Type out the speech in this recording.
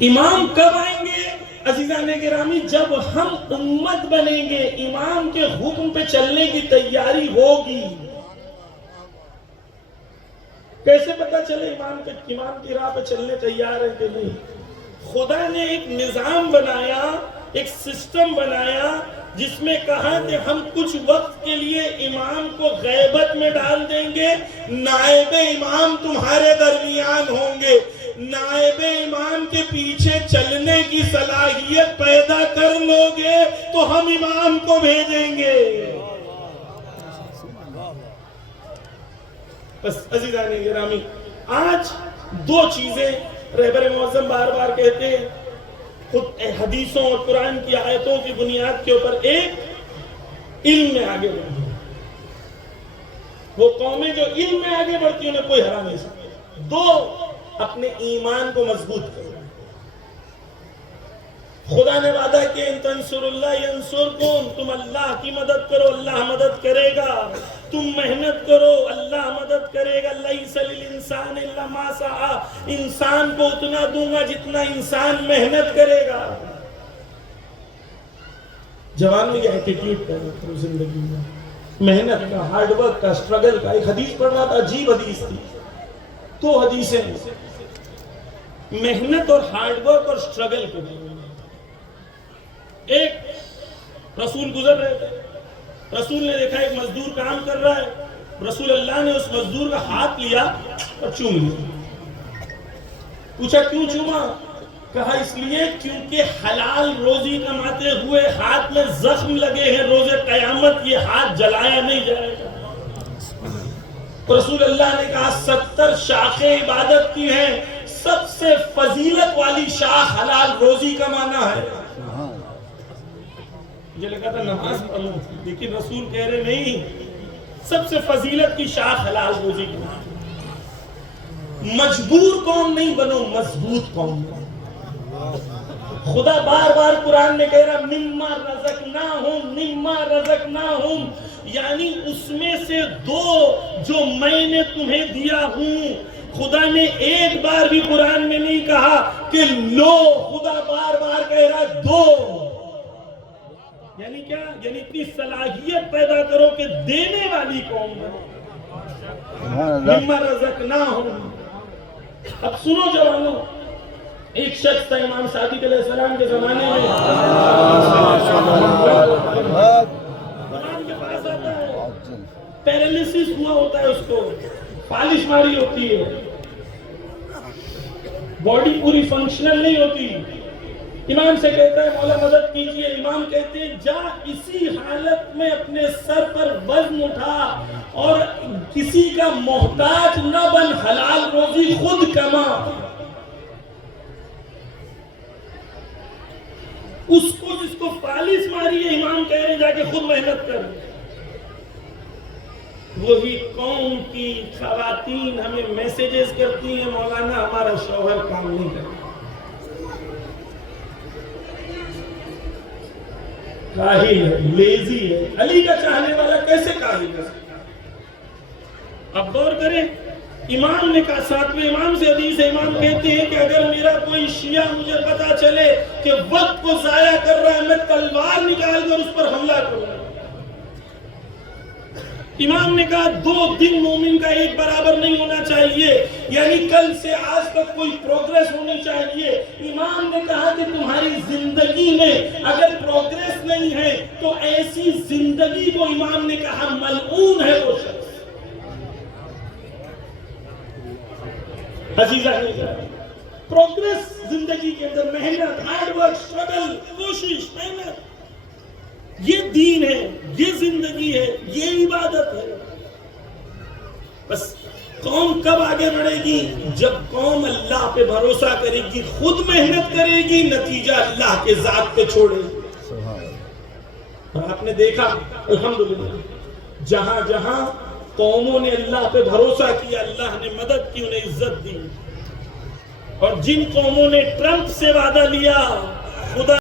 امام کب آئیں گے عزیزان گرامی؟ جب ہم امت بنیں گے، امام کے حکم پہ چلنے کی تیاری ہوگی۔ کیسے پتا چلے امام کی راہ پہ چلنے تیار ہے کہ نہیں؟ خدا نے ایک نظام بنایا، ایک سسٹم بنایا، جس میں کہا کہ ہم کچھ وقت کے لیے امام کو غیبت میں ڈال دیں گے، نائب امام تمہارے درمیان ہوں گے، نائب امام کے پیچھے چلنے کی صلاحیت پیدا کر لو گے تو ہم امام کو بھیجیں گے۔ بس عزیزان گرامی، آج دو چیزیں رہبر معظم بار بار کہتے ہیں خود حدیثوں اور قرآن کی آیتوں کی بنیاد کے اوپر۔ ایک، علم میں آگے بڑھو۔ وہ قومیں جو علم میں آگے بڑھتی ہیں انہیں کوئی ہرا نہیں سکتا۔ دو، اپنے ایمان کو مضبوط کرو۔ خدا نے وعدہ کیا ان تنصر اللہ ینصرکم، تم اللہ کی مدد کرو اللہ مدد کرے گا، تم محنت کرو اللہ مدد کرے گا۔ لیس للانسان الا ما سعی، انسان کو اتنا دوں گا جتنا انسان محنت کرے گا۔ جوانوں یہ ایٹیٹیوڈ پیدا کرو زندگی میں، محنت کا، ہارڈ ورک کا، سٹرگل کا۔ ایک حدیث پڑھ رہا تھا، عجیب حدیث تھی، دو حدیثیں، محنت اور ہارڈ ورک اور سٹرگل کے بارے میں۔ ایک رسول گزر رہے تھے، رسول نے دیکھا ایک مزدور کام کر رہا ہے، رسول اللہ نے اس مزدور کا ہاتھ لیا اور چوم لیا۔ پوچھا کیوں چوما؟ کہا اس لیے کیونکہ حلال روزی کماتے ہوئے ہاتھ میں زخم لگے ہیں، روز قیامت یہ ہاتھ جلایا نہیں جائے گا۔ رسول اللہ نے کہا 70 شاخیں عبادت کی ہیں، سب سے فضیلت والی شاخ حلال روزی کمانا ہے۔ مجھے لگا تھا نماز پڑھوں، لیکن رسول کہہ رہے نہیں، سب سے فضیلت کی شاخ حلال روزی کمانا۔ مجبور قوم نہیں بنو، مضبوط قوم بنو۔ خدا بار بار قرآن میں کہہ رہا مما رزقناہم، مما رزقناہم، یعنی اس میں سے دو جو میں نے تمہیں دیا ہوں۔ خدا نے ایک بار بھی قرآن میں نہیں کہا کہ لو، خدا بار بار کہہ رہا دو۔ یعنی کیا؟ یعنی اتنی صلاحیت پیدا کرو کہ دینے والی قوم بنو۔ مما رزقناہم۔ اب سنو جوانوں، ایک شخص تھا امام صادق علیہ السلام کے زمانے میں، قرآن کے پاس آتا ہے، پیرالیسس ہوا ہوتا ہے، اس کو پالش ماری ہوتی ہے، باڈی پوری فنکشنل نہیں ہوتی۔ امام سے کہتا ہے مولا مدد کیجئے۔ امام کہتے ہیں جا اسی حالت میں اپنے سر پر وزن اٹھا اور کسی کا محتاج نہ بن، حلال روزی خود کما۔ اس کو جس کو پالش ماری ہے، امام کہہ رہے جا کے خود محنت کر۔ وہی قوم کی خواتین ہمیں میسیجز کرتی ہیں مولانا ہمارا شوہر کام نہیں کرتا، کاہل ہے، لیزی ہے۔ علی کا چاہنے والا کیسے کاہل ہے؟ اب غور کریں، امام نے کہا، ساتویں امام سے حدیث ہے، امام کہتے ہیں کہ اگر میرا کوئی شیعہ مجھے پتا چلے کہ وقت کو ضائع کر رہا ہے، میں تلوار نکال کر اس پر حملہ کروں۔ امام نے کہا 2 دن مومن کا ایک برابر نہیں ہونا چاہیے، یعنی کل سے آج تک کوئی پروگریس ہونی چاہیے۔ امام نے کہا کہ تمہاری زندگی میں اگر پروگریس نہیں ہے تو ایسی زندگی کو امام نے کہا ملعون ہے وہ شخص۔ عزیزہ پروگریس زندگی کے اندر محنت، ہارڈ ورک، سٹرگل، کوشش، محنت، یہ دین ہے، یہ زندگی ہے، یہ عبادت ہے۔ بس قوم کب آگے بڑھے گی؟ جب قوم اللہ پہ بھروسہ کرے گی، خود محنت کرے گی، نتیجہ اللہ کے ذات پہ چھوڑے گی۔ اور آپ نے دیکھا الحمدللہ جہاں جہاں قوموں نے اللہ پہ بھروسہ کیا، اللہ نے مدد کی، انہیں عزت دی۔ اور جن قوموں نے ٹرمپ سے وعدہ لیا